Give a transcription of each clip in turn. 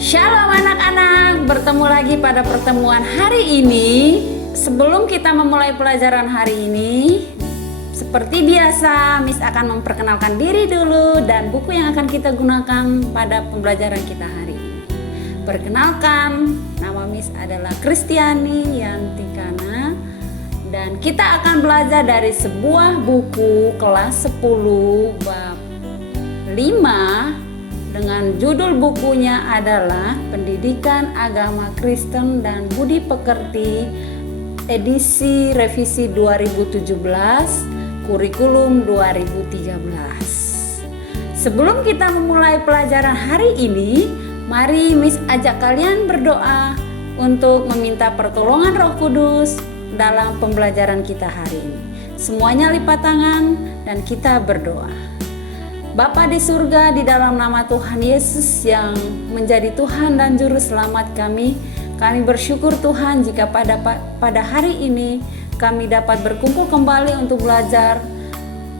Shalom anak-anak, bertemu lagi pada pertemuan hari ini. Sebelum kita memulai pelajaran hari ini, seperti biasa, Miss akan memperkenalkan diri dulu dan buku yang akan kita gunakan pada pembelajaran kita hari ini. Perkenalkan, nama Miss adalah Kristiani Yantikana dan kita akan belajar dari sebuah buku kelas 10 bab 5 dengan judul bukunya adalah Pendidikan Agama Kristen dan Budi Pekerti edisi revisi 2017 kurikulum 2013. Sebelum kita memulai pelajaran hari ini, mari Miss ajak kalian berdoa untuk meminta pertolongan Roh Kudus dalam pembelajaran kita hari ini. Semuanya lipat tangan dan kita berdoa. Bapa di surga, di dalam nama Tuhan Yesus yang menjadi Tuhan dan Juru Selamat kami bersyukur Tuhan jika pada hari ini kami dapat berkumpul kembali untuk belajar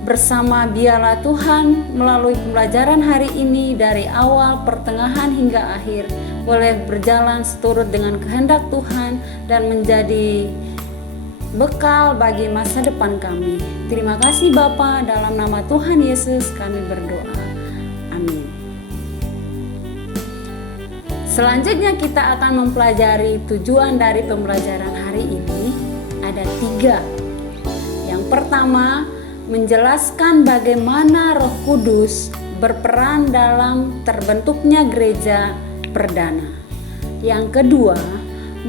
bersama. Biarlah Tuhan melalui pembelajaran hari ini dari awal, pertengahan hingga akhir boleh berjalan seturut dengan kehendak Tuhan dan menjadi bekal bagi masa depan kami. Terima kasih Bapa, dalam nama Tuhan Yesus kami berdoa. Amin. Selanjutnya kita akan mempelajari tujuan dari pembelajaran hari ini. Ada 3. Yang pertama, menjelaskan bagaimana Roh Kudus berperan dalam terbentuknya gereja perdana. Yang kedua,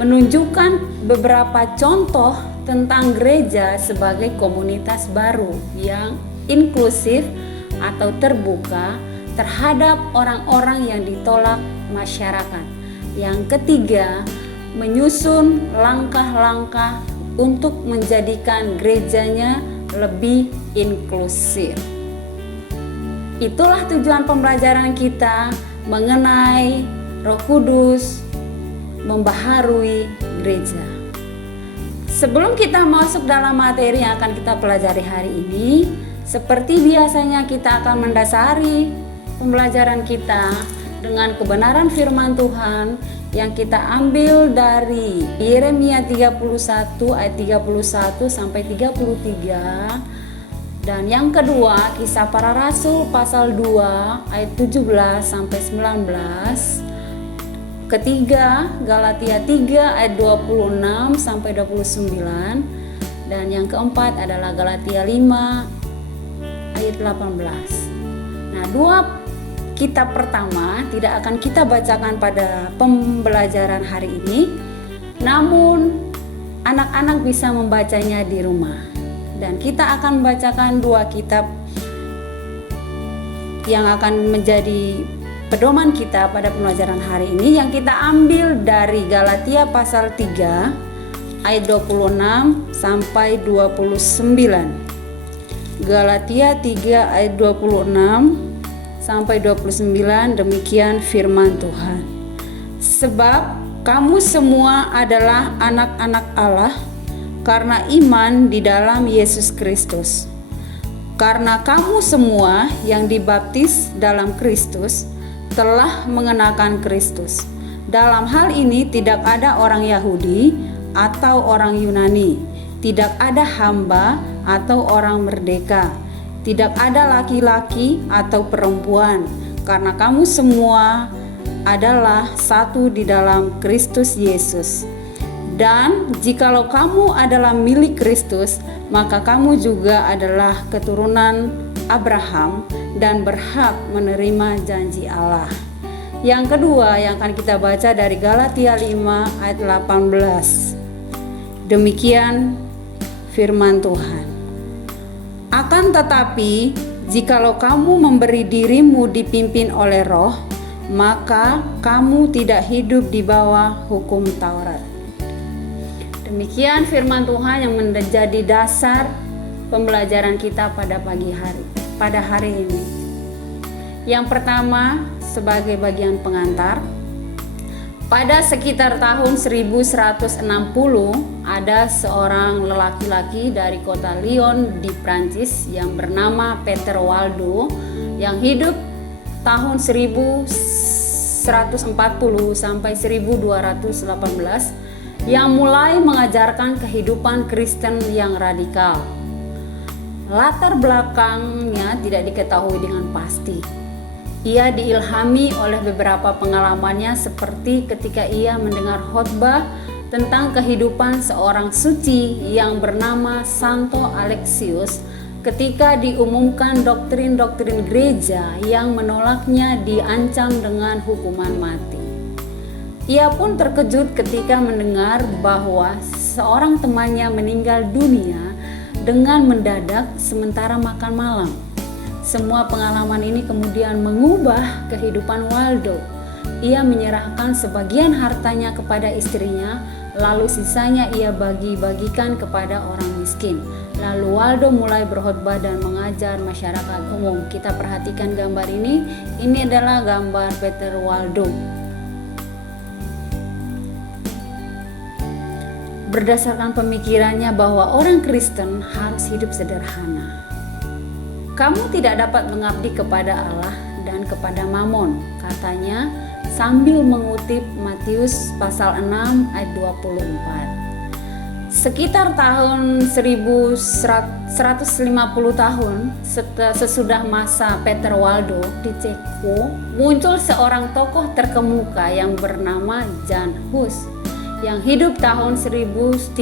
menunjukkan beberapa contoh tentang gereja sebagai komunitas baru yang inklusif atau terbuka terhadap orang-orang yang ditolak masyarakat. Yang ketiga, menyusun langkah-langkah untuk menjadikan gerejanya lebih inklusif. Itulah tujuan pembelajaran kita mengenai Roh Kudus membaharui gereja. Sebelum kita masuk dalam materi yang akan kita pelajari hari ini, seperti biasanya kita akan mendasari pembelajaran kita dengan kebenaran firman Tuhan yang kita ambil dari Yeremia 31 ayat 31 sampai 33. Dan yang kedua, Kisah Para Rasul pasal 2 ayat 17 sampai 19. Ketiga, Galatia 3 ayat 26 sampai 29. Dan yang keempat adalah Galatia 5 ayat 18. Nah, 2 kitab pertama tidak akan kita bacakan pada pembelajaran hari ini, namun anak-anak bisa membacanya di rumah. Dan kita akan membacakan 2 kitab yang akan menjadi pedoman kita pada pembelajaran hari ini, yang kita ambil dari Galatia pasal 3 ayat 26 sampai 29. Galatia 3 ayat 26 sampai 29, demikian firman Tuhan. Sebab kamu semua adalah anak-anak Allah karena iman di dalam Yesus Kristus. Karena kamu semua yang dibaptis dalam Kristus telah mengenakan Kristus. Dalam hal ini tidak ada orang Yahudi atau orang Yunani, tidak ada hamba atau orang merdeka, tidak ada laki-laki atau perempuan, karena kamu semua adalah satu di dalam Kristus Yesus. Dan jikalau kamu adalah milik Kristus, maka kamu juga adalah keturunan Abraham dan berhak menerima janji Allah. Yang kedua yang akan kita baca dari Galatia 5 ayat 18. Demikian firman Tuhan. Akan tetapi, jikalau kamu memberi dirimu dipimpin oleh Roh, maka kamu tidak hidup di bawah hukum Taurat. Demikian firman Tuhan yang menjadi dasar pembelajaran kita pada hari ini. Yang pertama, sebagai bagian pengantar, pada sekitar tahun 1160 ada seorang laki-laki dari kota Lyon di Prancis yang bernama Peter Waldo yang hidup tahun 1160 1140 sampai 1218 yang mulai mengajarkan kehidupan Kristen yang radikal. Latar belakangnya tidak diketahui dengan pasti. Ia diilhami oleh beberapa pengalamannya, seperti ketika ia mendengar khotbah tentang kehidupan seorang suci yang bernama Santo Alexius ketika diumumkan doktrin-doktrin gereja yang menolaknya diancam dengan hukuman mati. Ia pun terkejut ketika mendengar bahwa seorang temannya meninggal dunia dengan mendadak sementara makan malam. Semua pengalaman ini kemudian mengubah kehidupan Waldo. Ia menyerahkan sebagian hartanya kepada istrinya, lalu sisanya ia bagi-bagikan kepada orang miskin. Lalu Waldo mulai berkhotbah dan mengajar masyarakat umum. Kita perhatikan gambar ini. Ini adalah gambar Peter Waldo. Berdasarkan pemikirannya bahwa orang Kristen harus hidup sederhana. Kamu tidak dapat mengabdi kepada Allah dan kepada Mamon, katanya sambil mengutip Matius pasal 6 ayat 24. Sekitar tahun 1150 tahun sesudah masa Peter Waldo di Ceko, muncul seorang tokoh terkemuka yang bernama Jan Hus yang hidup tahun 1369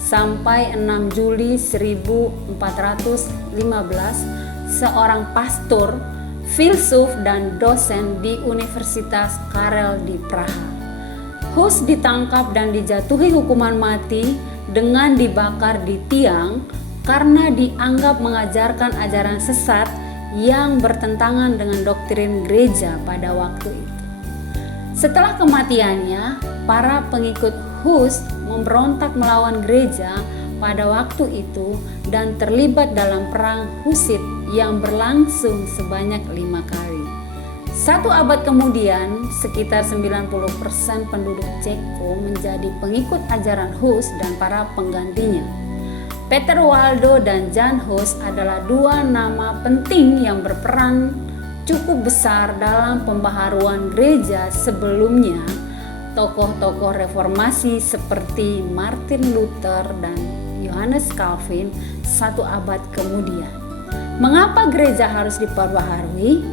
sampai 6 Juli 1415, seorang pastor, filsuf dan dosen di Universitas Karel di Praha. Hus ditangkap dan dijatuhi hukuman mati dengan dibakar di tiang karena dianggap mengajarkan ajaran sesat yang bertentangan dengan doktrin gereja pada waktu itu. Setelah kematiannya, para pengikut Hus memberontak melawan gereja pada waktu itu dan terlibat dalam perang Husit yang berlangsung sebanyak 5 kali. 1 abad kemudian, sekitar 90% penduduk Ceko menjadi pengikut ajaran Hus dan para penggantinya. Peter Waldo dan Jan Hus adalah 2 nama penting yang berperan cukup besar dalam pembaharuan gereja sebelumnya. Tokoh-tokoh reformasi seperti Martin Luther dan Johannes Calvin 1 abad kemudian. Mengapa gereja harus diperbaharui?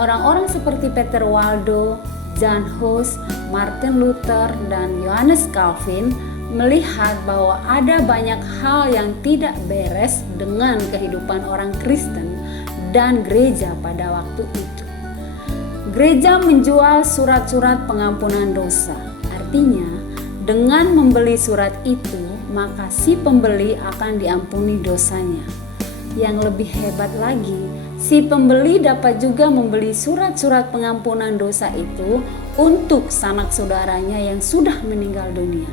Orang-orang seperti Peter Waldo, Jan Hus, Martin Luther, dan Johannes Calvin melihat bahwa ada banyak hal yang tidak beres dengan kehidupan orang Kristen dan gereja pada waktu itu. Gereja menjual surat-surat pengampunan dosa. Artinya, dengan membeli surat itu, maka si pembeli akan diampuni dosanya. Yang lebih hebat lagi, si pembeli dapat juga membeli surat-surat pengampunan dosa itu untuk sanak saudaranya yang sudah meninggal dunia.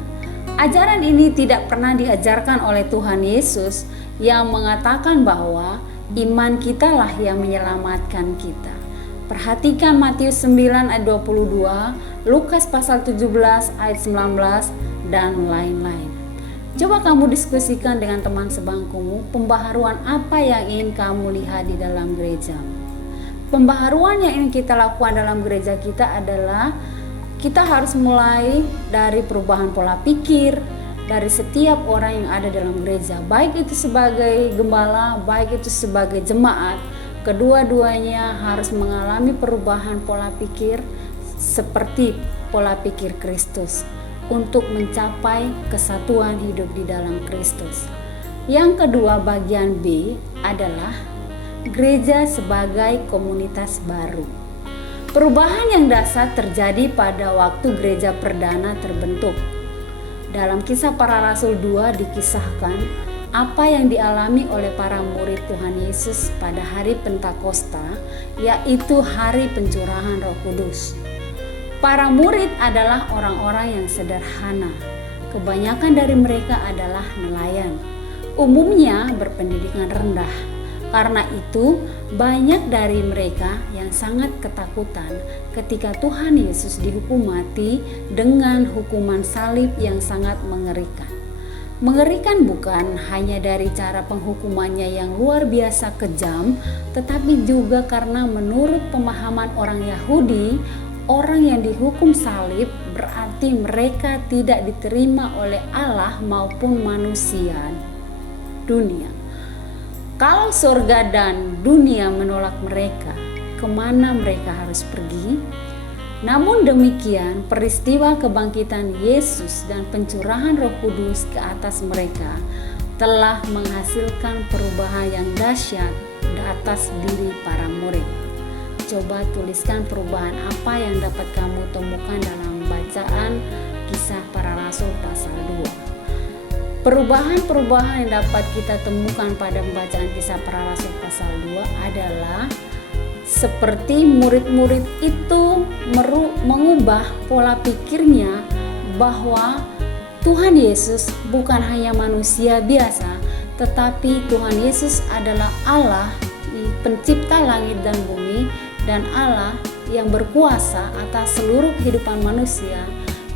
Ajaran ini tidak pernah diajarkan oleh Tuhan Yesus yang mengatakan bahwa iman kitalah yang menyelamatkan kita. Perhatikan Matius 9 ayat 22, Lukas pasal 17 ayat 19, dan lain-lain. Coba kamu diskusikan dengan teman sebangkumu, pembaharuan apa yang ingin kamu lihat di dalam gereja. Pembaharuan yang ingin kita lakukan dalam gereja kita adalah kita harus mulai dari perubahan pola pikir dari setiap orang yang ada dalam gereja, baik itu sebagai gembala, baik itu sebagai jemaat. Kedua-duanya harus mengalami perubahan pola pikir seperti pola pikir Kristus untuk mencapai kesatuan hidup di dalam Kristus. Yang kedua, bagian B adalah gereja sebagai komunitas baru. Perubahan yang dasar terjadi pada waktu gereja perdana terbentuk. Dalam Kisah Para Rasul 2 dikisahkan apa yang dialami oleh para murid Tuhan Yesus pada hari Pentakosta, yaitu hari pencurahan Roh Kudus. Para murid adalah orang-orang yang sederhana. Kebanyakan dari mereka adalah nelayan, umumnya berpendidikan rendah. Karena itu, banyak dari mereka yang sangat ketakutan ketika Tuhan Yesus dihukum mati dengan hukuman salib yang sangat mengerikan. Mengerikan bukan hanya dari cara penghukumannya yang luar biasa kejam, tetapi juga karena menurut pemahaman orang Yahudi, orang yang dihukum salib berarti mereka tidak diterima oleh Allah maupun manusia dunia. Kalau surga dan dunia menolak mereka, kemana mereka harus pergi? Namun demikian, peristiwa kebangkitan Yesus dan pencurahan Roh Kudus ke atas mereka telah menghasilkan perubahan yang dahsyat di atas diri para murid. Coba tuliskan perubahan apa yang dapat kamu temukan dalam bacaan Kisah Para Rasul pasal 2. Perubahan-perubahan yang dapat kita temukan pada pembacaan Kisah Para Rasul pasal 2 adalah seperti murid-murid itu mengubah pola pikirnya bahwa Tuhan Yesus bukan hanya manusia biasa, tetapi Tuhan Yesus adalah Allah, pencipta langit dan bumi, dan Allah yang berkuasa atas seluruh kehidupan manusia,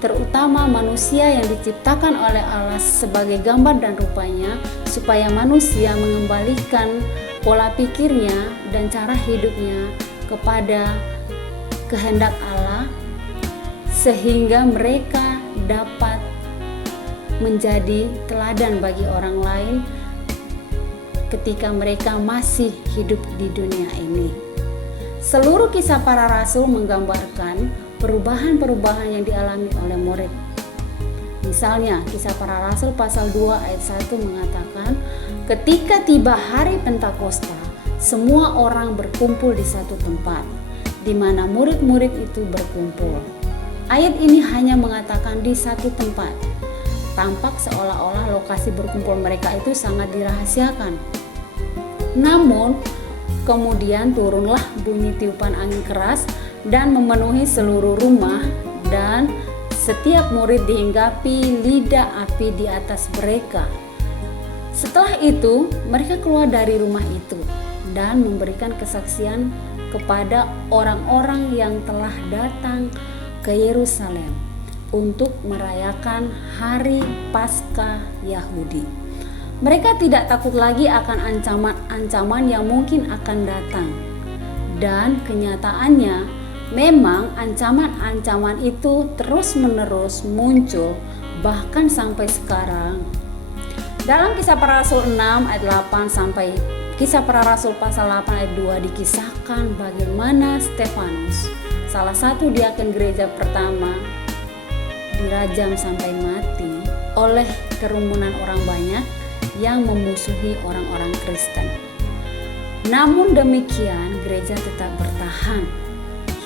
terutama manusia yang diciptakan oleh Allah sebagai gambar dan rupanya, supaya manusia mengembalikan pola pikirnya dan cara hidupnya kepada kehendak Allah, sehingga mereka dapat menjadi teladan bagi orang lain ketika mereka masih hidup di dunia ini. Seluruh kisah para rasul menggambarkan perubahan-perubahan yang dialami oleh murid. Misalnya, Kisah Para Rasul pasal 2 ayat 1 mengatakan, ketika tiba hari Pentakosta, semua orang berkumpul di satu tempat, di mana murid-murid itu berkumpul. Ayat ini hanya mengatakan di satu tempat. Tampak seolah-olah lokasi berkumpul mereka itu sangat dirahasiakan. Namun, kemudian turunlah bunyi tiupan angin keras dan memenuhi seluruh rumah, dan setiap murid dihinggapi lidah api di atas mereka. Setelah itu, mereka keluar dari rumah itu dan memberikan kesaksian kepada orang-orang yang telah datang ke Yerusalem untuk merayakan hari Paskah Yahudi. Mereka tidak takut lagi akan ancaman-ancaman yang mungkin akan datang. Dan kenyataannya, memang ancaman-ancaman itu terus-menerus muncul bahkan sampai sekarang. Dalam Kisah Para Rasul 6 ayat 8 sampai Kisah Para Rasul pasal 8 ayat 2 dikisahkan bagaimana Stefanus, salah satu diaken gereja pertama, dirajam sampai mati oleh kerumunan orang banyak yang memusuhi orang-orang Kristen. Namun demikian, gereja tetap bertahan.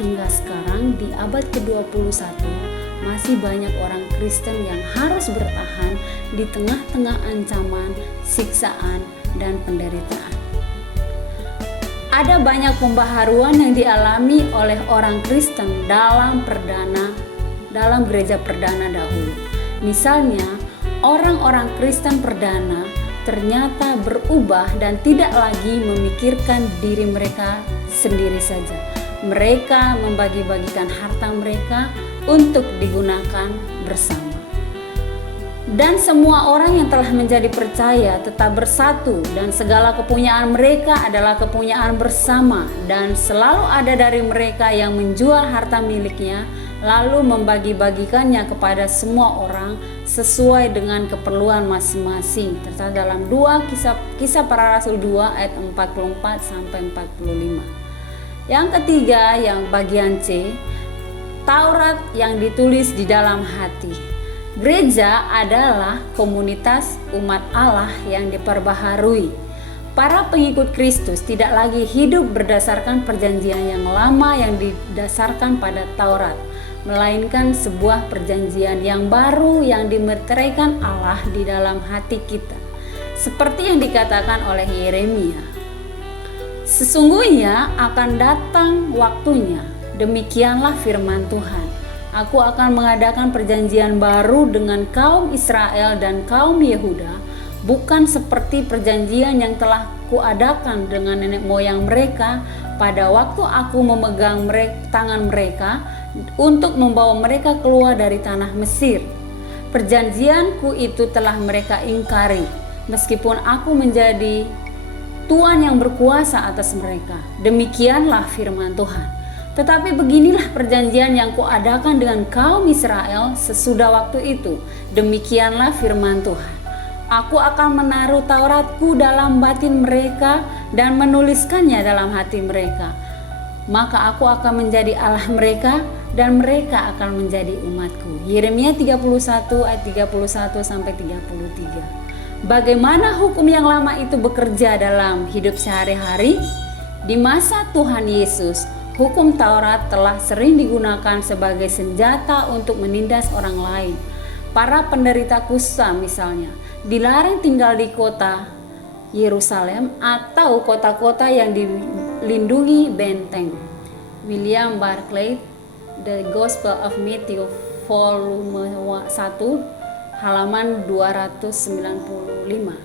Hingga sekarang di abad ke-21 masih banyak orang Kristen yang harus bertahan di tengah-tengah ancaman, siksaan, dan penderitaan. Ada banyak pembaharuan yang dialami oleh orang Kristen dalam gereja perdana dahulu. Misalnya, orang-orang Kristen perdana ternyata berubah dan tidak lagi memikirkan diri mereka sendiri saja. Mereka membagi-bagikan harta mereka untuk digunakan bersama. Dan semua orang yang telah menjadi percaya tetap bersatu, dan segala kepunyaan mereka adalah kepunyaan bersama, dan selalu ada dari mereka yang menjual harta miliknya lalu membagi-bagikannya kepada semua orang sesuai dengan keperluan masing-masing. Tercatat dalam Kisah Para Rasul 2 ayat 44 sampai 45. Yang ketiga, yang bagian C, Taurat yang ditulis di dalam hati. Gereja adalah komunitas umat Allah yang diperbaharui. Para pengikut Kristus tidak lagi hidup berdasarkan perjanjian yang lama yang didasarkan pada Taurat, melainkan sebuah perjanjian yang baru yang dimeteraikan Allah di dalam hati kita. Seperti yang dikatakan oleh Yeremia, sesungguhnya akan datang waktunya, demikianlah firman Tuhan. Aku akan mengadakan perjanjian baru dengan kaum Israel dan kaum Yehuda, bukan seperti perjanjian yang telah kuadakan dengan nenek moyang mereka pada waktu aku memegang tangan mereka untuk membawa mereka keluar dari tanah Mesir. Perjanjianku itu telah mereka ingkari, meskipun aku menjadi Tuhan yang berkuasa atas mereka. Demikianlah firman Tuhan. Tetapi beginilah perjanjian yang kuadakan dengan kaum Israel sesudah waktu itu. Demikianlah firman Tuhan. Aku akan menaruh Tauratku dalam batin mereka dan menuliskannya dalam hati mereka. Maka aku akan menjadi Allah mereka dan mereka akan menjadi umatku. Yeremia 31 ayat 31 sampai 33. Bagaimana hukum yang lama itu bekerja dalam hidup sehari-hari? Di masa Tuhan Yesus, hukum Taurat telah sering digunakan sebagai senjata untuk menindas orang lain. Para penderita kusta misalnya dilarang tinggal di kota Yerusalem atau kota-kota yang dilindungi benteng. William Barclay, The Gospel of Matthew, volume 1, halaman 295.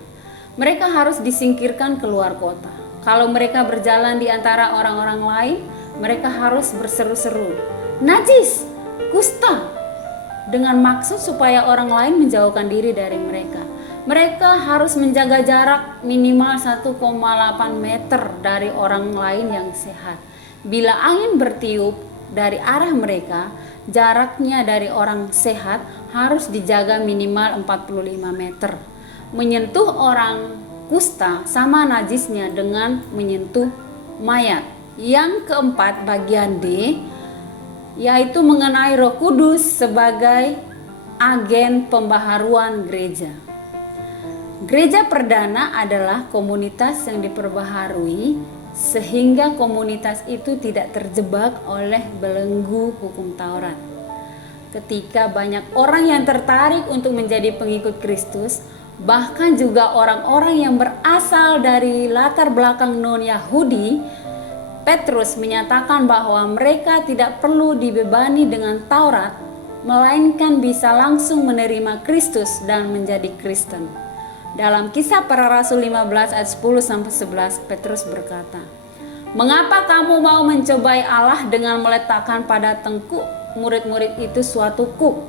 Mereka harus disingkirkan keluar kota. Kalau mereka berjalan di antara orang-orang lain, mereka harus berseru-seru, "Najis, kusta," dengan maksud supaya orang lain menjauhkan diri dari mereka. Mereka harus menjaga jarak minimal 1,8 meter dari orang lain yang sehat. Bila angin bertiup dari arah mereka, jaraknya dari orang sehat harus dijaga minimal 45 meter. Menyentuh orang kusta sama najisnya dengan menyentuh mayat. Yang keempat, bagian D, yaitu mengenai Roh Kudus sebagai agen pembaharuan gereja. Gereja perdana adalah komunitas yang diperbaharui sehingga komunitas itu tidak terjebak oleh belenggu hukum Taurat. Ketika banyak orang yang tertarik untuk menjadi pengikut Kristus, bahkan juga orang-orang yang berasal dari latar belakang non-Yahudi, Petrus menyatakan bahwa mereka tidak perlu dibebani dengan Taurat, melainkan bisa langsung menerima Kristus dan menjadi Kristen. Dalam Kisah Para Rasul 15 ayat 10-11, Petrus berkata, "Mengapa kamu mau mencobai Allah dengan meletakkan pada tengkuk murid-murid itu suatu kuk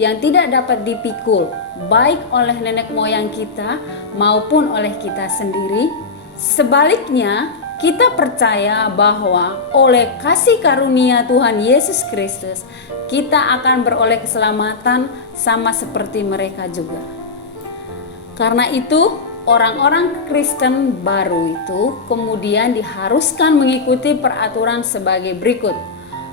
yang tidak dapat dipikul, baik oleh nenek moyang kita maupun oleh kita sendiri? Sebaliknya, kita percaya bahwa oleh kasih karunia Tuhan Yesus Kristus, kita akan beroleh keselamatan sama seperti mereka juga." Karena itu, orang-orang Kristen baru itu kemudian diharuskan mengikuti peraturan sebagai berikut.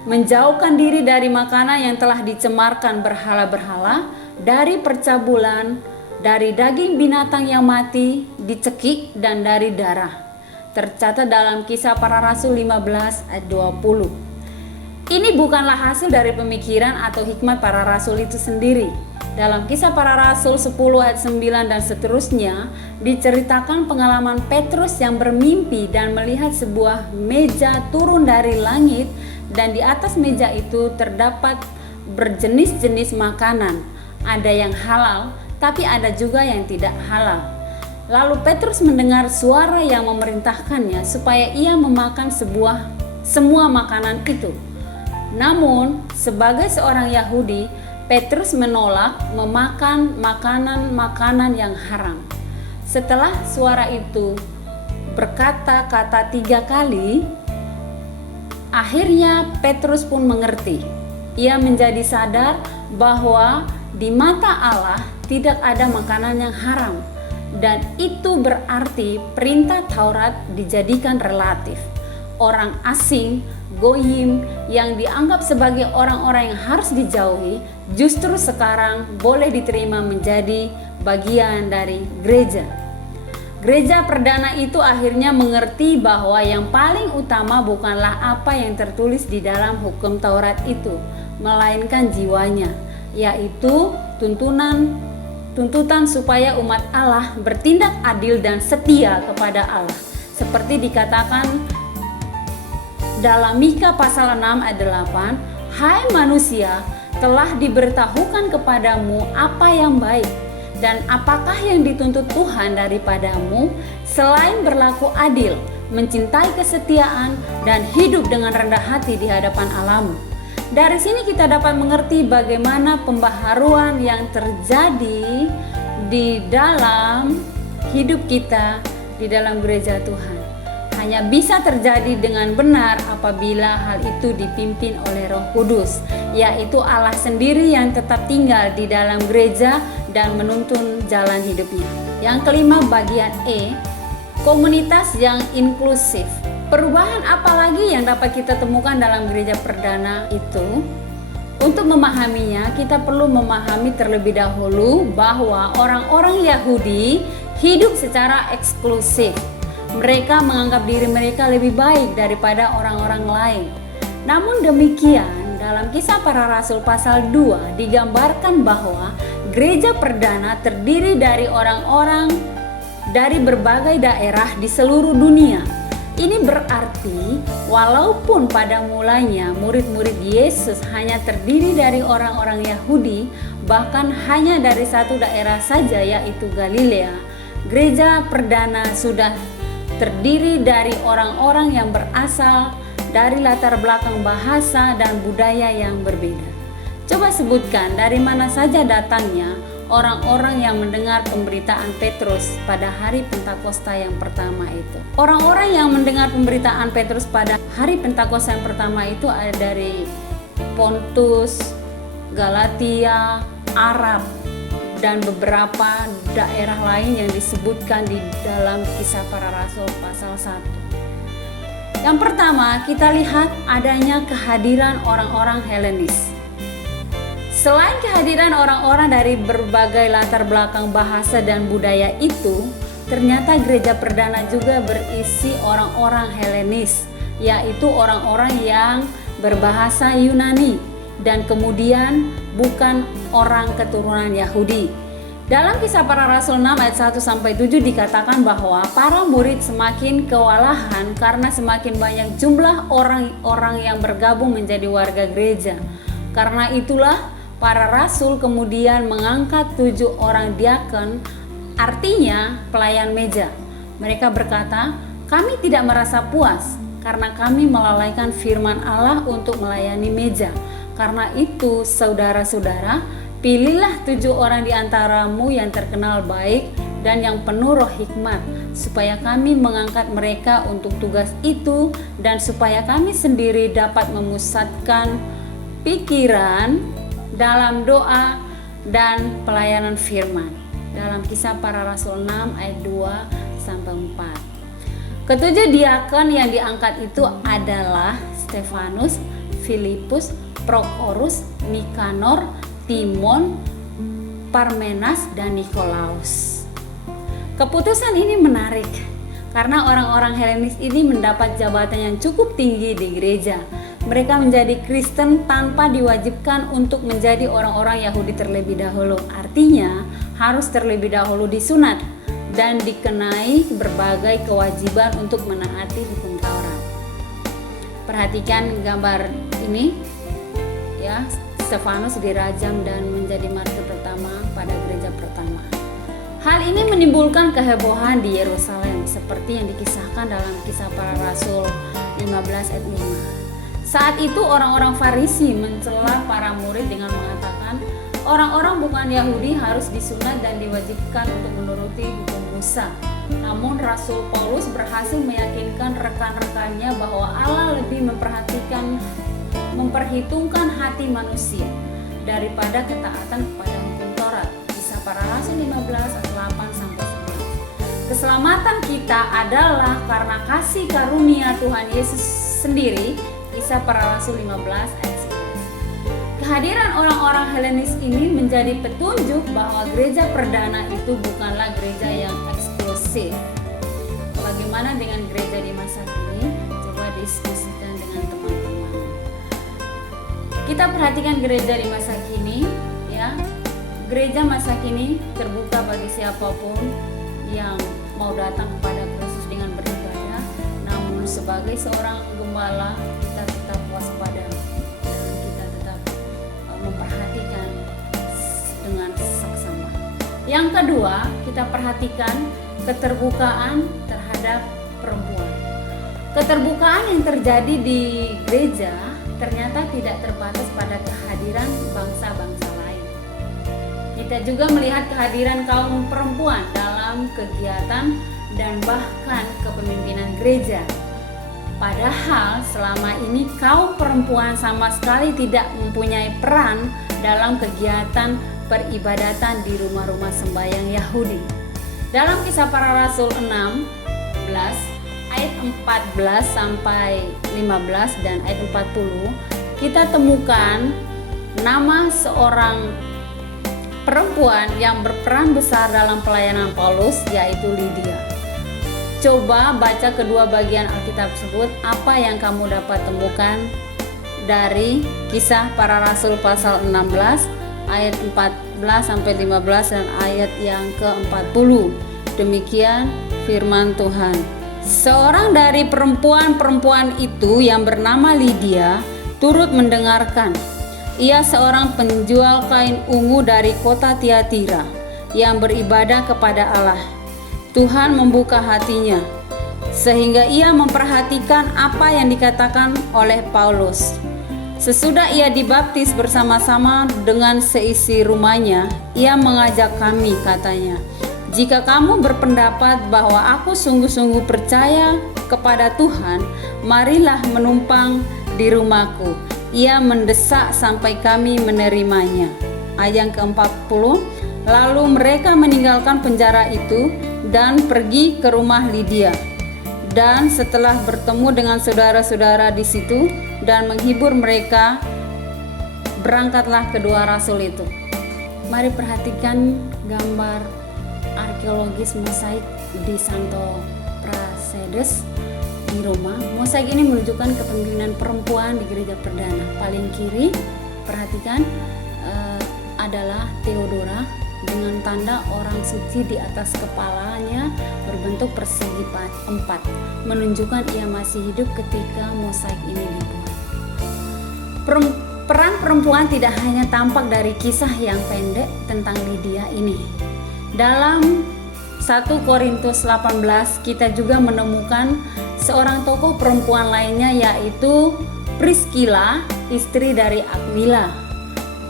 Menjauhkan diri dari makanan yang telah dicemarkan berhala-berhala, dari percabulan, dari daging binatang yang mati, dicekik, dan dari darah. Tercatat dalam Kisah Para Rasul 15 ayat 20. Ini bukanlah hasil dari pemikiran atau hikmat para rasul itu sendiri. Dalam Kisah Para Rasul 10 ayat 9 dan seterusnya, diceritakan pengalaman Petrus yang bermimpi dan melihat sebuah meja turun dari langit, dan di atas meja itu terdapat berjenis-jenis makanan. Ada yang halal, tapi ada juga yang tidak halal. Lalu Petrus mendengar suara yang memerintahkannya supaya ia memakan semua makanan itu. Namun, sebagai seorang Yahudi, Petrus menolak memakan makanan-makanan yang haram. Setelah suara itu berkata-kata 3 kali, akhirnya Petrus pun mengerti. Ia menjadi sadar bahwa di mata Allah tidak ada makanan yang haram, dan itu berarti perintah Taurat dijadikan relatif. Orang asing, goyim, yang dianggap sebagai orang-orang yang harus dijauhi, justru sekarang boleh diterima menjadi bagian dari gereja. Gereja perdana itu akhirnya mengerti bahwa yang paling utama bukanlah apa yang tertulis di dalam hukum Taurat itu, melainkan jiwanya, yaitu tuntutan supaya umat Allah bertindak adil dan setia kepada Allah. Seperti dikatakan dalam Mika pasal 6 ayat 8, "Hai manusia, telah diberitahukan kepadamu apa yang baik, dan apakah yang dituntut Tuhan daripadamu selain berlaku adil, mencintai kesetiaan, dan hidup dengan rendah hati di hadapan Allahmu. Dari sini kita dapat mengerti bagaimana pembaharuan yang terjadi di dalam hidup kita di dalam gereja Tuhan. Hanya bisa terjadi dengan benar apabila hal itu dipimpin oleh Roh Kudus, yaitu Allah sendiri yang tetap tinggal di dalam gereja dan menuntun jalan hidupnya. Yang kelima, bagian E, komunitas yang inklusif. Perubahan apa lagi yang dapat kita temukan dalam gereja perdana itu? Untuk memahaminya, kita perlu memahami terlebih dahulu bahwa orang-orang Yahudi hidup secara eksklusif. Mereka menganggap diri mereka lebih baik daripada orang-orang lain. Namun demikian, dalam Kisah Para Rasul pasal 2 digambarkan bahwa gereja perdana terdiri dari orang-orang dari berbagai daerah di seluruh dunia. Ini berarti walaupun pada mulanya murid-murid Yesus hanya terdiri dari orang-orang Yahudi, bahkan hanya dari satu daerah saja yaitu Galilea, gereja perdana sudah terdiri dari orang-orang yang berasal dari latar belakang bahasa dan budaya yang berbeda. Coba sebutkan dari mana saja datangnya orang-orang yang mendengar pemberitaan Petrus pada hari Pentakosta yang pertama itu. Orang-orang yang mendengar pemberitaan Petrus pada hari Pentakosta yang pertama itu ada dari Pontus, Galatia, Arab, dan beberapa daerah lain yang disebutkan di dalam Kisah Para Rasul pasal 1. Yang pertama, kita lihat adanya kehadiran orang-orang Helenis. Selain kehadiran orang-orang dari berbagai latar belakang bahasa dan budaya itu, ternyata gereja perdana juga berisi orang-orang Helenis, yaitu orang-orang yang berbahasa Yunani dan kemudian bukan orang keturunan Yahudi. Dalam Kisah Para Rasul 6 ayat 1-7 dikatakan bahwa para murid semakin kewalahan karena semakin banyak jumlah orang-orang yang bergabung menjadi warga gereja. Karena itulah para rasul kemudian mengangkat 7 orang diakon, artinya pelayan meja. Mereka berkata, "Kami tidak merasa puas karena kami melalaikan firman Allah untuk melayani meja. Karena itu, saudara-saudara, pilihlah 7 orang di antaramu yang terkenal baik dan yang penuh roh hikmat, supaya kami mengangkat mereka untuk tugas itu dan supaya kami sendiri dapat memusatkan pikiran dalam doa dan pelayanan firman." Dalam Kisah Para Rasul 6 ayat 2-4. Ketujuh diakon yang diangkat itu adalah Stefanus, Filipus, Prokorus, Nikanor, Timon, Parmenas, dan Nikolaus. Keputusan ini menarik karena orang-orang Helenis ini mendapat jabatan yang cukup tinggi di gereja. Mereka menjadi Kristen tanpa diwajibkan untuk menjadi orang-orang Yahudi terlebih dahulu. Artinya harus terlebih dahulu disunat dan dikenai berbagai kewajiban untuk menaati hukum Taurat. Perhatikan gambar ini ya, Stefanus dirajam dan menjadi martir pertama pada gereja pertama. Hal ini menimbulkan kehebohan di Yerusalem seperti yang dikisahkan dalam Kisah Para Rasul 15 ayat 5. Saat itu orang-orang Farisi mencela para murid dengan mengatakan, orang-orang bukan Yahudi harus disunat dan diwajibkan untuk menuruti hukum Musa. Namun Rasul Paulus berhasil meyakinkan rekan-rekannya bahwa Allah lebih memperhitungkan hati manusia daripada ketaatan kepada hukum Taurat. Kisah Para Rasul 15 ayat 8-11. Keselamatan kita adalah karena kasih karunia Tuhan Yesus sendiri. Kisah Para Rasul 15 ayat 11. Kehadiran orang-orang Helenis ini menjadi petunjuk bahwa gereja perdana itu bukanlah gereja yang eksklusif. Bagaimana dengan gereja di masa kini? Coba diskusikan dengan teman-teman. Kita perhatikan gereja di masa kini, ya. Gereja masa kini terbuka bagi siapapun yang mau datang kepada Kristus dengan beribadah. Namun sebagai seorang gembala, kita tetap waspada dan kita tetap memperhatikan dengan saksama. Yang kedua, kita perhatikan keterbukaan terhadap perempuan. Keterbukaan yang terjadi di gereja ternyata tidak terbatas pada kehadiran bangsa-bangsa lain. Kita juga melihat kehadiran kaum perempuan dalam kegiatan dan bahkan kepemimpinan gereja. Padahal selama ini kaum perempuan sama sekali tidak mempunyai peran dalam kegiatan peribadatan di rumah-rumah sembahyang Yahudi. Dalam Kisah Para Rasul 16 ayat 14 sampai 15 dan ayat 40, kita temukan nama seorang perempuan yang berperan besar dalam pelayanan Paulus, yaitu Lydia. Coba baca kedua bagian Alkitab tersebut, apa yang kamu dapat temukan dari Kisah Para Rasul pasal 16 ayat 14 sampai 15 dan ayat yang ke-40. Demikian firman Tuhan. Seorang dari perempuan-perempuan itu yang bernama Lydia turut mendengarkan. Ia seorang penjual kain ungu dari kota Tiatira yang beribadah kepada Allah. Tuhan membuka hatinya sehingga ia memperhatikan apa yang dikatakan oleh Paulus. Sesudah ia dibaptis bersama-sama dengan seisi rumahnya, ia mengajak kami, katanya, "Jika kamu berpendapat bahwa aku sungguh-sungguh percaya kepada Tuhan, marilah menumpang di rumahku." Ia mendesak sampai kami menerimanya. Ayat ke-40, lalu mereka meninggalkan penjara itu dan pergi ke rumah Lydia. Dan setelah bertemu dengan saudara-saudara di situ dan menghibur mereka, berangkatlah kedua rasul itu. Mari perhatikan gambar arkeologis mosaik di Santo Prasedes di Roma. Mosaik ini menunjukkan kepemimpinan perempuan di gereja perdana. Paling kiri, perhatikan, adalah Theodora dengan tanda orang suci di atas kepalanya berbentuk persegi 4, menunjukkan ia masih hidup ketika mosaik ini dibuat. Peran perempuan tidak hanya tampak dari kisah yang pendek tentang Lydia ini. Dalam 1 Korintus 18 kita juga menemukan seorang tokoh perempuan lainnya, yaitu Priscilla, istri dari Aquila.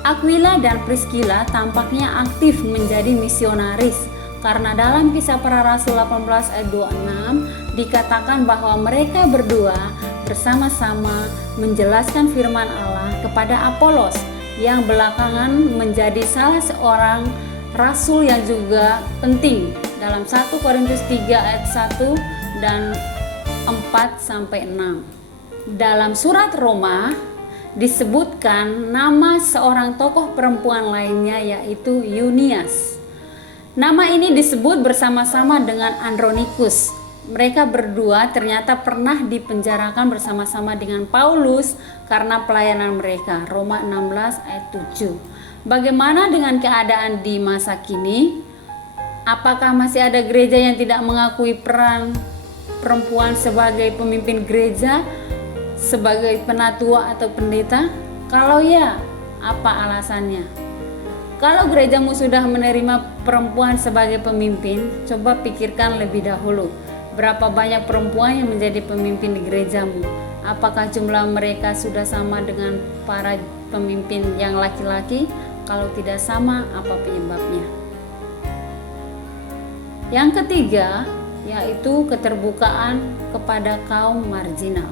Aquila dan Priscilla tampaknya aktif menjadi misionaris karena dalam Kisah Para Rasul 18 ayat 26 dikatakan bahwa mereka berdua bersama-sama menjelaskan firman Allah kepada Apolos yang belakangan menjadi salah seorang rasul yang juga penting dalam 1 Korintus 3 ayat 1 dan 4 sampai 6. Dalam surat Roma disebutkan nama seorang tokoh perempuan lainnya, yaitu Eunias. Nama ini disebut bersama-sama dengan Andronikus. Mereka berdua ternyata pernah dipenjarakan bersama-sama dengan Paulus karena pelayanan mereka. Roma 16 ayat 7. Bagaimana dengan keadaan di masa kini? Apakah masih ada gereja yang tidak mengakui peran perempuan sebagai pemimpin gereja, sebagai penatua atau pendeta? Kalau ya, apa alasannya? Kalau gerejamu sudah menerima perempuan sebagai pemimpin, coba pikirkan lebih dahulu. Berapa banyak perempuan yang menjadi pemimpin di gerejamu? Apakah jumlah mereka sudah sama dengan para pemimpin yang laki-laki? Kalau tidak sama, apa penyebabnya? Yang ketiga, yaitu keterbukaan kepada kaum marginal.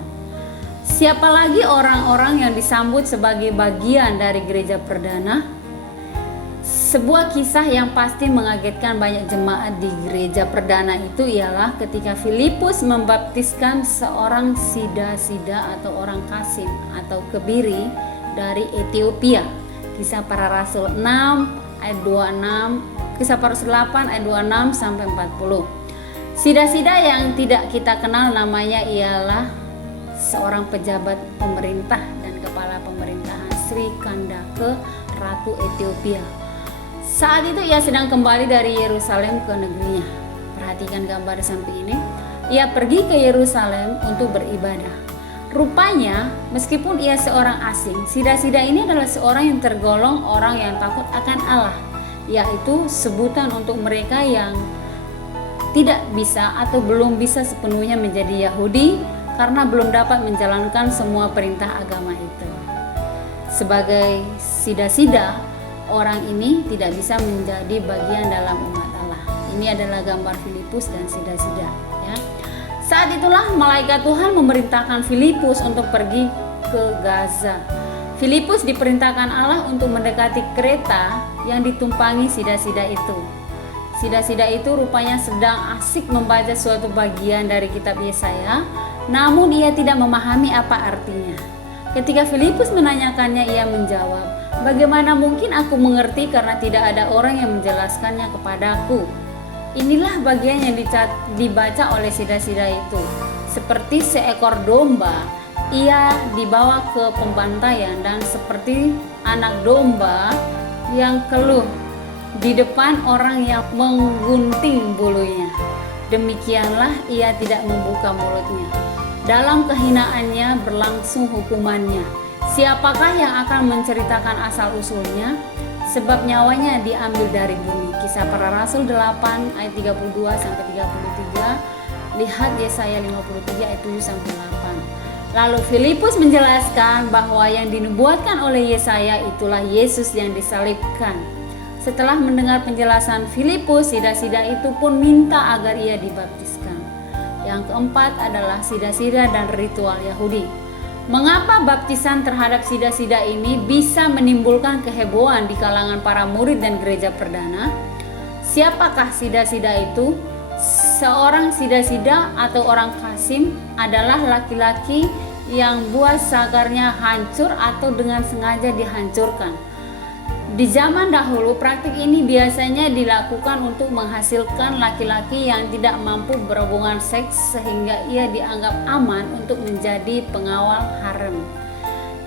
Siapa lagi orang-orang yang disambut sebagai bagian dari gereja perdana? Sebuah kisah yang pasti mengagetkan banyak jemaat di gereja perdana itu ialah ketika Filipus membaptiskan seorang sida-sida atau orang Kasim atau kebiri dari Ethiopia. Kisah Para Rasul 6 ayat 26, Kisah Para Rasul 8 ayat 26 sampai 40. Sida-sida yang tidak kita kenal namanya ialah seorang pejabat pemerintah dan kepala pemerintahan Sri Kandake, Ratu Ethiopia. Saat itu ia sedang kembali dari Yerusalem ke negerinya. Perhatikan gambar di samping ini. Ia pergi ke Yerusalem untuk beribadah. Rupanya, meskipun ia seorang asing, sida-sida ini adalah seorang yang tergolong orang yang takut akan Allah, yaitu sebutan untuk mereka yang tidak bisa atau belum bisa sepenuhnya menjadi Yahudi karena belum dapat menjalankan semua perintah agama itu. Sebagai sida-sida, orang ini tidak bisa menjadi bagian dalam umat Allah. Ini adalah gambar Filipus dan sida-sida, ya. Saat itulah malaikat Tuhan memerintahkan Filipus untuk pergi ke Gaza. Filipus diperintahkan Allah untuk mendekati kereta yang ditumpangi sida-sida itu. Sida-sida itu rupanya sedang asik membaca suatu bagian dari kitab Yesaya, namun ia tidak memahami apa artinya. Ketika Filipus menanyakannya, ia menjawab, "Bagaimana mungkin aku mengerti karena tidak ada orang yang menjelaskannya kepadaku?" Inilah bagian yang dibaca oleh sida-sida itu. Seperti seekor domba, ia dibawa ke pembantaian, dan seperti anak domba yang keluh di depan orang yang menggunting bulunya, demikianlah ia tidak membuka mulutnya. Dalam kehinaannya berlangsung hukumannya. Siapakah yang akan menceritakan asal-usulnya? Sebab nyawanya diambil dari bumi. Kisah Para Rasul 8 ayat 32-33. Lihat Yesaya 53 ayat 7-8. Lalu Filipus menjelaskan bahwa yang dinubuatkan oleh Yesaya itulah Yesus yang disalibkan. Setelah mendengar penjelasan Filipus, sida-sida itu pun minta agar ia dibaptiskan. Yang keempat adalah sida-sida dan ritual Yahudi. Mengapa baptisan terhadap sida-sida ini bisa menimbulkan kehebohan di kalangan para murid dan gereja perdana? Siapakah sida-sida itu? Seorang sida-sida atau orang kasim adalah laki-laki yang buah sagarnya hancur atau dengan sengaja dihancurkan. Di zaman dahulu, praktik ini biasanya dilakukan untuk menghasilkan laki-laki yang tidak mampu berhubungan seks sehingga ia dianggap aman untuk menjadi pengawal harem.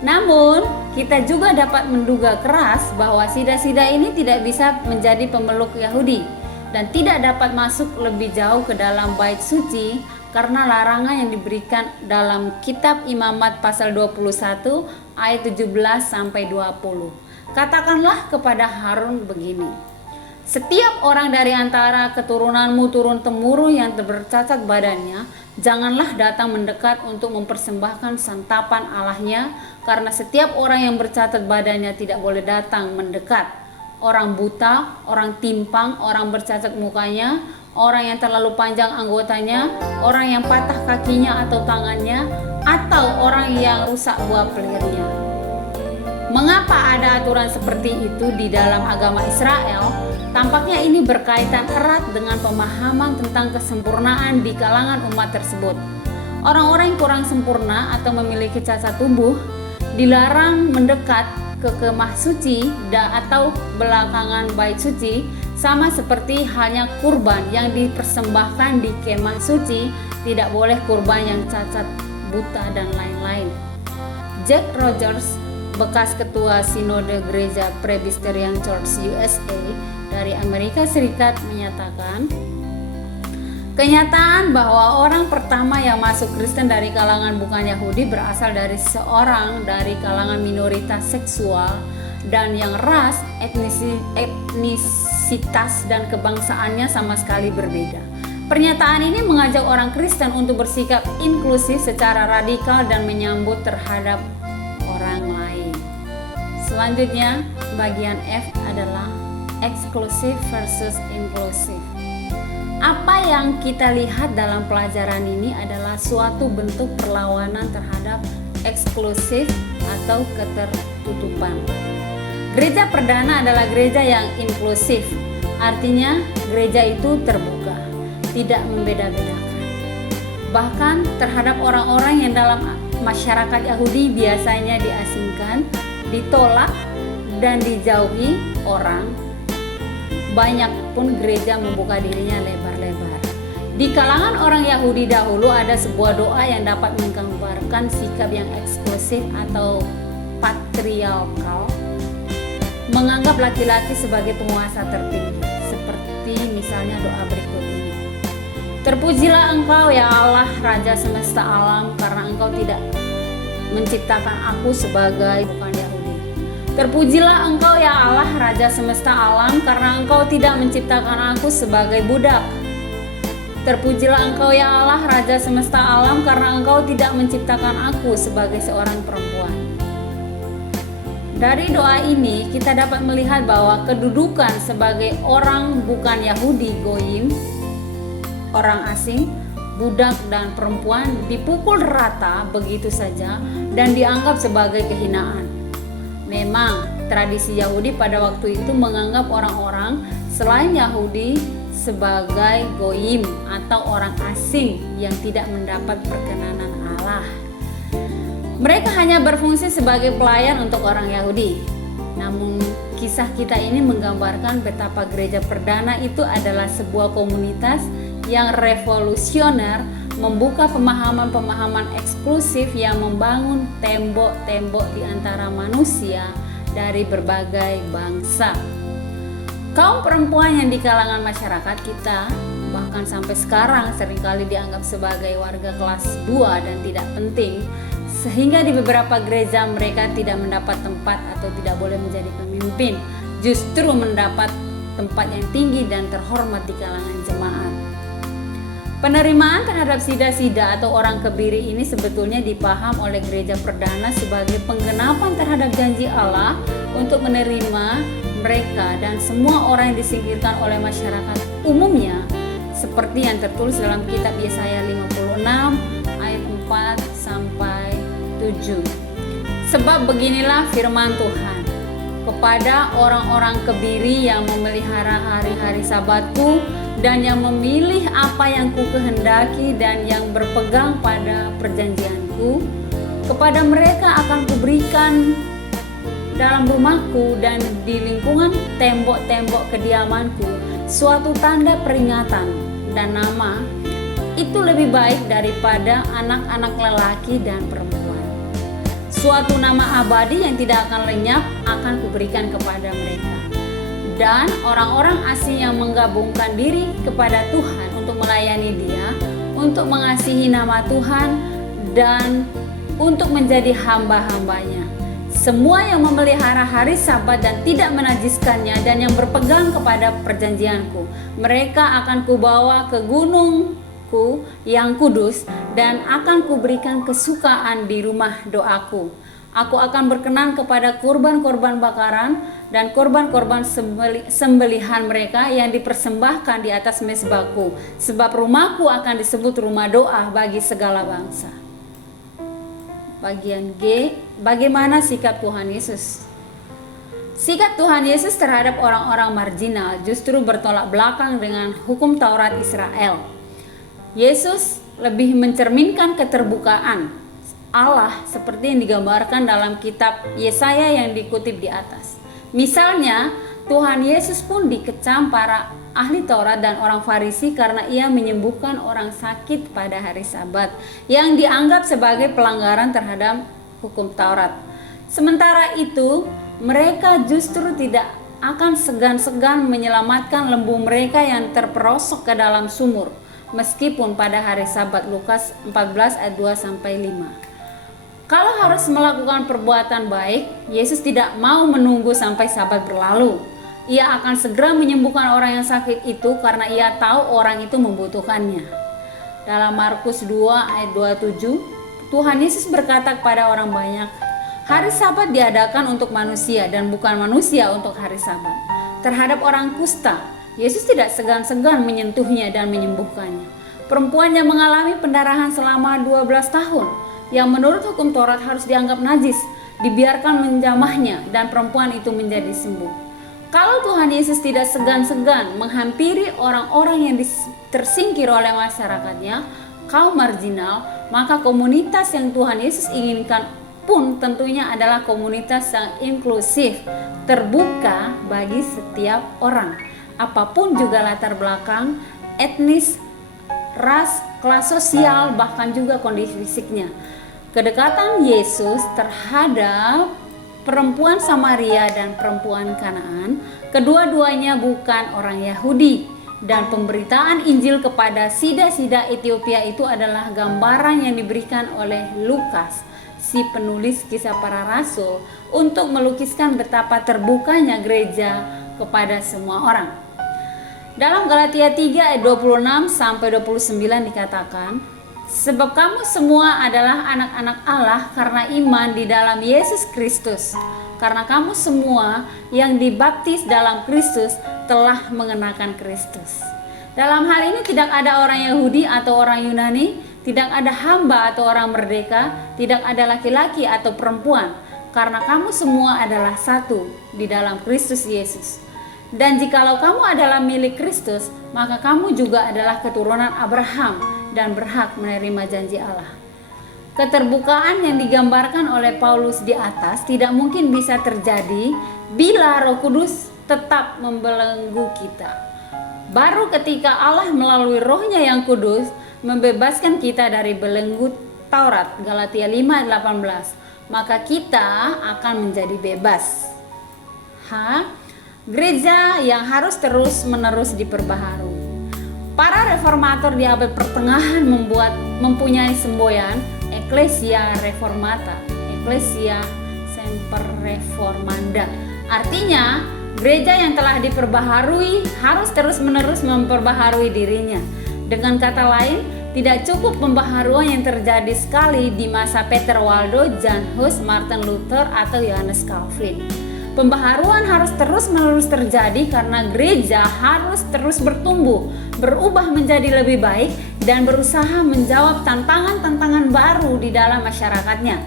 Namun, kita juga dapat menduga keras bahwa sida-sida ini tidak bisa menjadi pemeluk Yahudi dan tidak dapat masuk lebih jauh ke dalam bait suci karena larangan yang diberikan dalam kitab Imamat pasal 21 ayat 17-20. Katakanlah kepada Harun begini, setiap orang dari antara keturunanmu turun-temurun yang bercacat badannya, janganlah datang mendekat untuk mempersembahkan santapan Allahnya, karena setiap orang yang bercacat badannya tidak boleh datang mendekat. Orang buta, orang timpang, orang bercacat mukanya, orang yang terlalu panjang anggotanya, orang yang patah kakinya atau tangannya, atau orang yang rusak buah pelirnya. Mengapa ada aturan seperti itu di dalam agama Israel? Tampaknya ini berkaitan erat dengan pemahaman tentang kesempurnaan di kalangan umat tersebut. Orang-orang yang kurang sempurna atau memiliki cacat tubuh dilarang mendekat ke kemah suci atau belakangan bait suci, sama seperti halnya kurban yang dipersembahkan di kemah suci tidak boleh kurban yang cacat, buta, dan lain-lain. Jack Rogers, bekas ketua Sinode Gereja Presbyterian Church USA dari Amerika Serikat, menyatakan, kenyataan bahwa orang pertama yang masuk Kristen dari kalangan bukan Yahudi berasal dari seorang dari kalangan minoritas seksual dan yang ras, etnisitas, dan kebangsaannya sama sekali berbeda. Pernyataan ini mengajak orang Kristen untuk bersikap inklusif secara radikal dan menyambut terhadap orang lain. Selanjutnya, bagian F adalah eksklusif versus inklusif. Apa yang kita lihat dalam pelajaran ini adalah suatu bentuk perlawanan terhadap eksklusif atau ketertutupan. Gereja perdana adalah gereja yang inklusif, artinya gereja itu terbuka, tidak membeda-bedakan. Bahkan terhadap orang-orang yang dalam masyarakat Yahudi biasanya diasingkan, ditolak, dan dijauhi orang, banyak pun gereja membuka dirinya lebar-lebar. Di kalangan orang Yahudi dahulu ada sebuah doa yang dapat menggambarkan sikap yang eksklusif atau patriarkal, menganggap laki-laki sebagai penguasa tertinggi, seperti misalnya doa berikut ini. Terpujilah Engkau ya Allah, Raja semesta alam, karena Engkau tidak menciptakan aku sebagai bukan Yahudi. Terpujilah Engkau ya Allah, Raja semesta alam, karena Engkau tidak menciptakan aku sebagai budak. Terpujilah Engkau ya Allah, Raja semesta alam, karena Engkau tidak menciptakan aku sebagai seorang perempuan. Dari doa ini kita dapat melihat bahwa kedudukan sebagai orang bukan Yahudi, goyim, orang asing, budak dan perempuan dipukul rata begitu saja dan dianggap sebagai kehinaan. Memang tradisi Yahudi pada waktu itu menganggap orang-orang selain Yahudi sebagai goyim atau orang asing yang tidak mendapat perkenanan Allah. Mereka hanya berfungsi sebagai pelayan untuk orang Yahudi. Namun kisah kita ini menggambarkan betapa gereja perdana itu adalah sebuah komunitas yang revolusioner, membuka pemahaman-pemahaman eksklusif yang membangun tembok-tembok di antara manusia dari berbagai bangsa. Kaum perempuan yang di kalangan masyarakat kita bahkan sampai sekarang seringkali dianggap sebagai warga kelas 2 dan tidak penting, sehingga di beberapa gereja mereka tidak mendapat tempat atau tidak boleh menjadi pemimpin, justru mendapat tempat yang tinggi dan terhormat di kalangan jemaat. Penerimaan terhadap sida-sida atau orang kebiri ini sebetulnya dipaham oleh gereja perdana sebagai penggenapan terhadap janji Allah untuk menerima mereka dan semua orang yang disingkirkan oleh masyarakat umumnya, seperti yang tertulis dalam kitab Yesaya 56 ayat 4 sampai 7. Sebab beginilah firman Tuhan kepada orang-orang kebiri yang memelihara hari-hari Sabatku dan yang memilih apa yang ku kehendaki dan yang berpegang pada perjanjianku, kepada mereka akan kuberikan dalam rumahku dan di lingkungan tembok-tembok kediamanku suatu tanda peringatan dan nama, itu lebih baik daripada anak-anak lelaki dan perempuan. Suatu nama abadi yang tidak akan lenyap akan kuberikan kepada mereka. Dan orang-orang asing yang menggabungkan diri kepada Tuhan untuk melayani Dia, untuk mengasihi nama Tuhan dan untuk menjadi hamba-hambanya. Semua yang memelihara hari Sabat dan tidak menajiskannya dan yang berpegang kepada perjanjianku, mereka akan kubawa ke gunungku yang kudus dan akan kuberikan kesukaan di rumah doaku. Aku akan berkenan kepada kurban-kurban bakaran dan kurban-kurban sembelihan mereka yang dipersembahkan di atas mezbahku, sebab rumahku akan disebut rumah doa bagi segala bangsa. Bagian G, bagaimana sikap Tuhan Yesus? Sikap Tuhan Yesus terhadap orang-orang marginal justru bertolak belakang dengan hukum Taurat Israel. Yesus lebih mencerminkan keterbukaan Allah seperti yang digambarkan dalam kitab Yesaya yang dikutip di atas. Misalnya, Tuhan Yesus pun dikecam para ahli Taurat dan orang Farisi karena ia menyembuhkan orang sakit pada hari Sabat yang dianggap sebagai pelanggaran terhadap hukum Taurat. Sementara itu, mereka justru tidak akan segan-segan menyelamatkan lembu mereka yang terperosok ke dalam sumur meskipun pada hari Sabat. Lukas 14 ayat 2 sampai 5. Kalau harus melakukan perbuatan baik, Yesus tidak mau menunggu sampai Sabat berlalu. Ia akan segera menyembuhkan orang yang sakit itu karena ia tahu orang itu membutuhkannya. Dalam Markus 2 ayat 27, Tuhan Yesus berkata kepada orang banyak, hari Sabat diadakan untuk manusia dan bukan manusia untuk hari Sabat. Terhadap orang kusta, Yesus tidak segan-segan menyentuhnya dan menyembuhkannya. Perempuan yang mengalami pendarahan selama 12 tahun, yang menurut hukum Taurat harus dianggap najis, dibiarkan menjamahnya dan perempuan itu menjadi sembuh. Kalau Tuhan Yesus tidak segan-segan menghampiri orang-orang yang tersingkir oleh masyarakatnya, kaum marginal, maka komunitas yang Tuhan Yesus inginkan pun tentunya adalah komunitas yang inklusif, terbuka bagi setiap orang, apapun juga latar belakang, etnis, ras, kelas sosial, bahkan juga kondisi fisiknya. Kedekatan Yesus terhadap perempuan Samaria dan perempuan Kanaan, kedua-duanya bukan orang Yahudi, dan pemberitaan Injil kepada sida-sida Ethiopia itu adalah gambaran yang diberikan oleh Lukas, si penulis Kisah Para Rasul, untuk melukiskan betapa terbukanya gereja kepada semua orang. Dalam Galatia 3 ayat 26 sampai 29 dikatakan, sebab kamu semua adalah anak-anak Allah karena iman di dalam Yesus Kristus. Karena kamu semua yang dibaptis dalam Kristus telah mengenakan Kristus. Dalam hal ini tidak ada orang Yahudi atau orang Yunani, tidak ada hamba atau orang merdeka, tidak ada laki-laki atau perempuan, karena kamu semua adalah satu di dalam Kristus Yesus. Dan jikalau kamu adalah milik Kristus, maka kamu juga adalah keturunan Abraham dan berhak menerima janji Allah. Keterbukaan yang digambarkan oleh Paulus di atas tidak mungkin bisa terjadi bila Roh Kudus tetap membelenggu kita. Baru ketika Allah melalui Roh-Nya yang kudus membebaskan kita dari belenggu Taurat, Galatia 5:18, maka kita akan menjadi bebas. Gereja yang harus terus-menerus diperbaharui. Para reformator di abad pertengahan mempunyai semboyan Ecclesia Reformata, Ecclesia Semper Reformanda. Artinya, gereja yang telah diperbaharui harus terus-menerus memperbaharui dirinya. Dengan kata lain, tidak cukup pembaharuan yang terjadi sekali di masa Peter Waldo, Jan Hus, Martin Luther, atau Johannes Calvin. Pembaharuan harus terus-menerus terjadi karena gereja harus terus bertumbuh, berubah menjadi lebih baik, dan berusaha menjawab tantangan-tantangan baru di dalam masyarakatnya.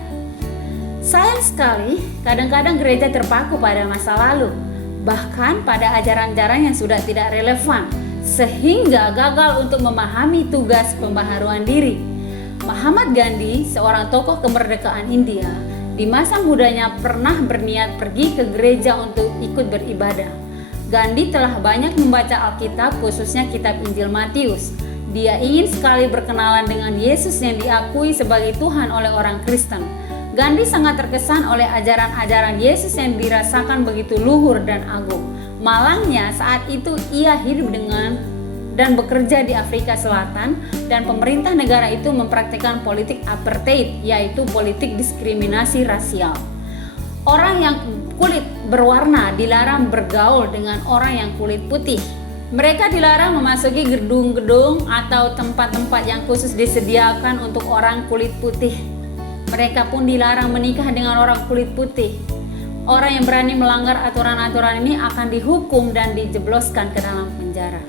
Sayang sekali, kadang-kadang gereja terpaku pada masa lalu, bahkan pada ajaran-ajaran yang sudah tidak relevan, sehingga gagal untuk memahami tugas pembaharuan diri. Mahatma Gandhi, seorang tokoh kemerdekaan India, di masa mudanya pernah berniat pergi ke gereja untuk ikut beribadah. Gandhi telah banyak membaca Alkitab, khususnya kitab Injil Matius. Dia ingin sekali berkenalan dengan Yesus yang diakui sebagai Tuhan oleh orang Kristen. Gandhi sangat terkesan oleh ajaran-ajaran Yesus yang dirasakan begitu luhur dan agung. Malangnya saat itu ia hidup dan bekerja di Afrika Selatan, dan pemerintah negara itu mempraktikkan politik apartheid, yaitu politik diskriminasi rasial. Orang yang kulit berwarna dilarang bergaul dengan orang yang kulit putih. Mereka dilarang memasuki gedung-gedung atau tempat-tempat yang khusus disediakan untuk orang kulit putih. Mereka pun dilarang menikah dengan orang kulit putih. Orang yang berani melanggar aturan-aturan ini akan dihukum dan dijebloskan ke dalam penjara.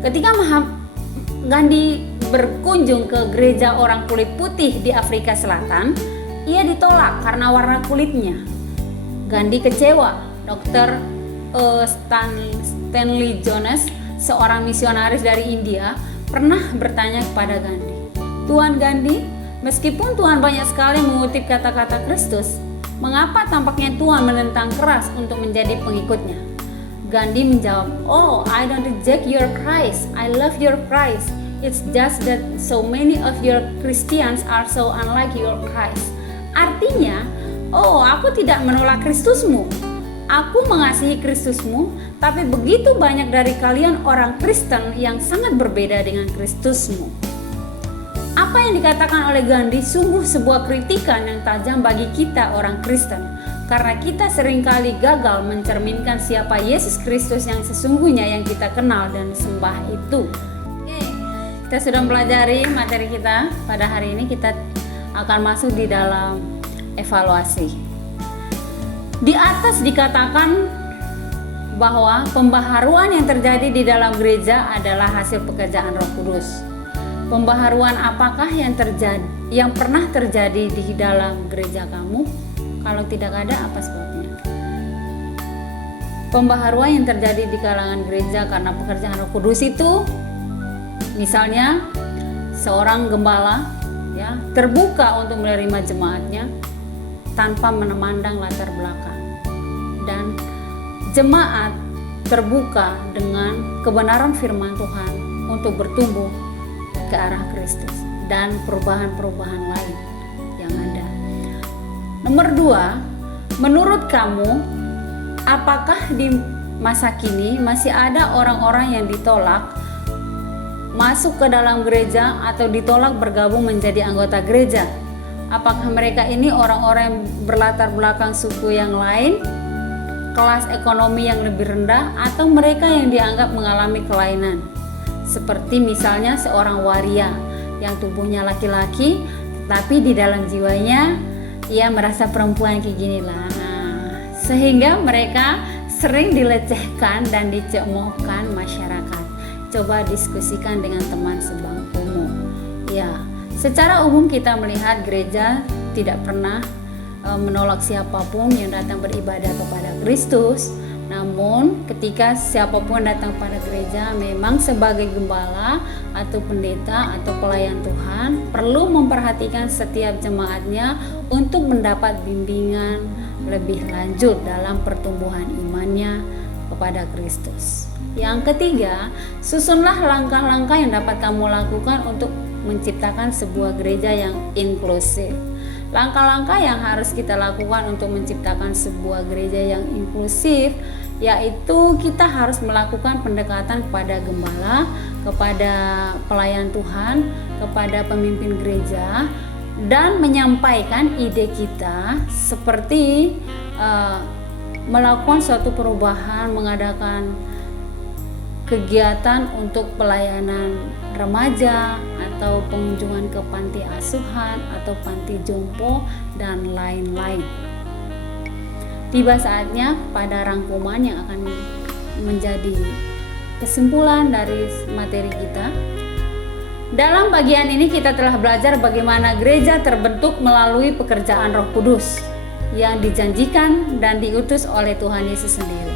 Ketika Mahatma Gandhi berkunjung ke gereja orang kulit putih di Afrika Selatan, ia ditolak karena warna kulitnya. Gandhi kecewa. Dr. Stanley Jones, seorang misionaris dari India, pernah bertanya kepada Gandhi, "Tuan Gandhi, meskipun Tuhan banyak sekali mengutip kata-kata Kristus, mengapa tampaknya Tuhan menentang keras untuk menjadi pengikutnya?" Gandhi menjawab, "Oh, I don't reject your Christ. I love your Christ. It's just that so many of your Christians are so unlike your Christ." Artinya, aku tidak menolak Kristusmu. Aku mengasihi Kristusmu, tapi begitu banyak dari kalian orang Kristen yang sangat berbeda dengan Kristusmu. Apa yang dikatakan oleh Gandhi sungguh sebuah kritikan yang tajam bagi kita orang Kristen, karena kita seringkali gagal mencerminkan siapa Yesus Kristus yang sesungguhnya yang kita kenal dan sembah itu. Kita sudah mempelajari materi kita. Pada hari ini kita akan masuk di dalam evaluasi. Di atas dikatakan bahwa pembaharuan yang terjadi di dalam gereja adalah hasil pekerjaan Roh Kudus. Pembaharuan apakah yang pernah terjadi di dalam gereja kamu? Kalau tidak ada, apa sebabnya? Pembaharuan yang terjadi di kalangan gereja karena pekerjaan Roh Kudus itu, misalnya seorang gembala terbuka untuk menerima jemaatnya tanpa memandang latar belakang, dan jemaat terbuka dengan kebenaran firman Tuhan untuk bertumbuh ke arah Kristus dan perubahan-perubahan lain yang ada. Nomor 2, menurut kamu, apakah di masa kini masih ada orang-orang yang ditolak masuk ke dalam gereja atau ditolak bergabung menjadi anggota gereja? Apakah mereka ini orang-orang yang berlatar belakang suku yang lain? kelas ekonomi yang lebih rendah, atau mereka yang dianggap mengalami kelainan. Seperti misalnya seorang waria yang tubuhnya laki-laki, tapi di dalam jiwanya ia merasa perempuan kayak gini lah. Sehingga mereka sering dilecehkan dan dicemoohkan masyarakat. Coba diskusikan dengan teman sebangkumu. Ya, secara umum kita melihat gereja tidak pernah menolak siapapun yang datang beribadah kepada Kristus. Namun ketika siapapun datang pada gereja, memang sebagai gembala atau pendeta atau pelayan Tuhan perlu memperhatikan setiap jemaatnya untuk mendapat bimbingan lebih lanjut dalam pertumbuhan imannya kepada Kristus. Yang ketiga, susunlah langkah-langkah yang dapat kamu lakukan untuk menciptakan sebuah gereja yang inklusif. Langkah-langkah yang harus kita lakukan untuk menciptakan sebuah gereja yang inklusif, yaitu kita harus melakukan pendekatan kepada gembala, kepada pelayan Tuhan, kepada pemimpin gereja, dan menyampaikan ide kita seperti melakukan suatu perubahan, mengadakan kegiatan untuk pelayanan remaja atau pengunjungan ke panti asuhan atau panti jompo dan lain-lain. Tiba saatnya pada rangkuman yang akan menjadi kesimpulan dari materi kita. Dalam bagian ini kita telah belajar bagaimana gereja terbentuk melalui pekerjaan Roh Kudus yang dijanjikan dan diutus oleh Tuhan Yesus sendiri.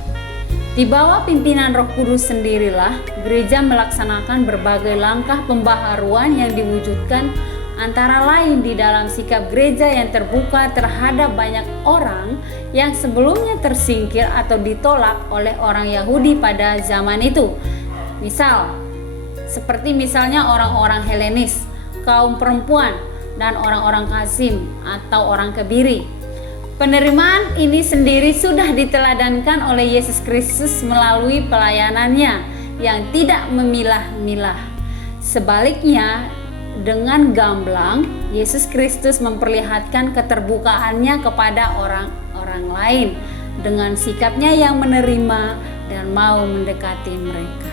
Di bawah pimpinan Roh Kudus sendirilah gereja melaksanakan berbagai langkah pembaharuan yang diwujudkan, antara lain di dalam sikap gereja yang terbuka terhadap banyak orang yang sebelumnya tersingkir atau ditolak oleh orang Yahudi pada zaman itu. Seperti misalnya orang-orang Helenis, kaum perempuan, dan orang-orang Kasim atau orang Kebiri. Penerimaan ini sendiri sudah diteladankan oleh Yesus Kristus melalui pelayanannya yang tidak memilah-milah. Sebaliknya, dengan gamblang, Yesus Kristus memperlihatkan keterbukaannya kepada orang-orang lain dengan sikapnya yang menerima dan mau mendekati mereka.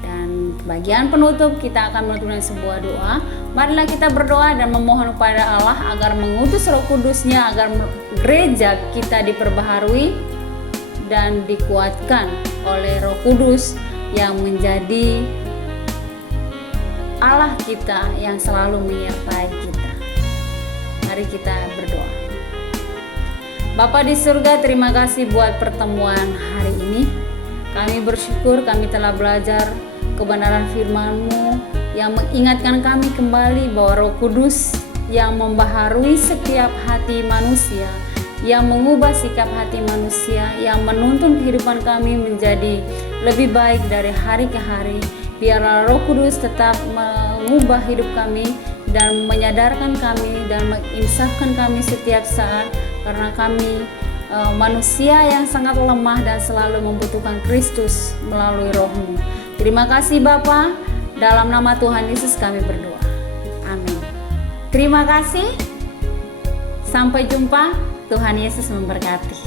Dan bagian penutup kita akan menutup dengan sebuah doa. Marilah kita berdoa dan memohon kepada Allah agar mengutus Roh Kudus-Nya agar gereja kita diperbaharui dan dikuatkan oleh Roh Kudus yang menjadi Allah kita yang selalu menyertai kita. Mari kita berdoa. Bapa di surga, terima kasih buat pertemuan hari ini. Kami bersyukur kami telah belajar kebenaran firman-Mu yang mengingatkan kami kembali bahwa Roh Kudus yang membaharui setiap hati manusia, yang mengubah sikap hati manusia, yang menuntun kehidupan kami menjadi lebih baik dari hari ke hari. Biarlah Roh Kudus tetap mengubah hidup kami dan menyadarkan kami dan menginsafkan kami setiap saat, karena kami manusia yang sangat lemah dan selalu membutuhkan Kristus melalui Roh-Mu. Terima kasih Bapa, dalam nama Tuhan Yesus kami berdoa. Amin. Terima kasih. Sampai jumpa. Tuhan Yesus memberkati.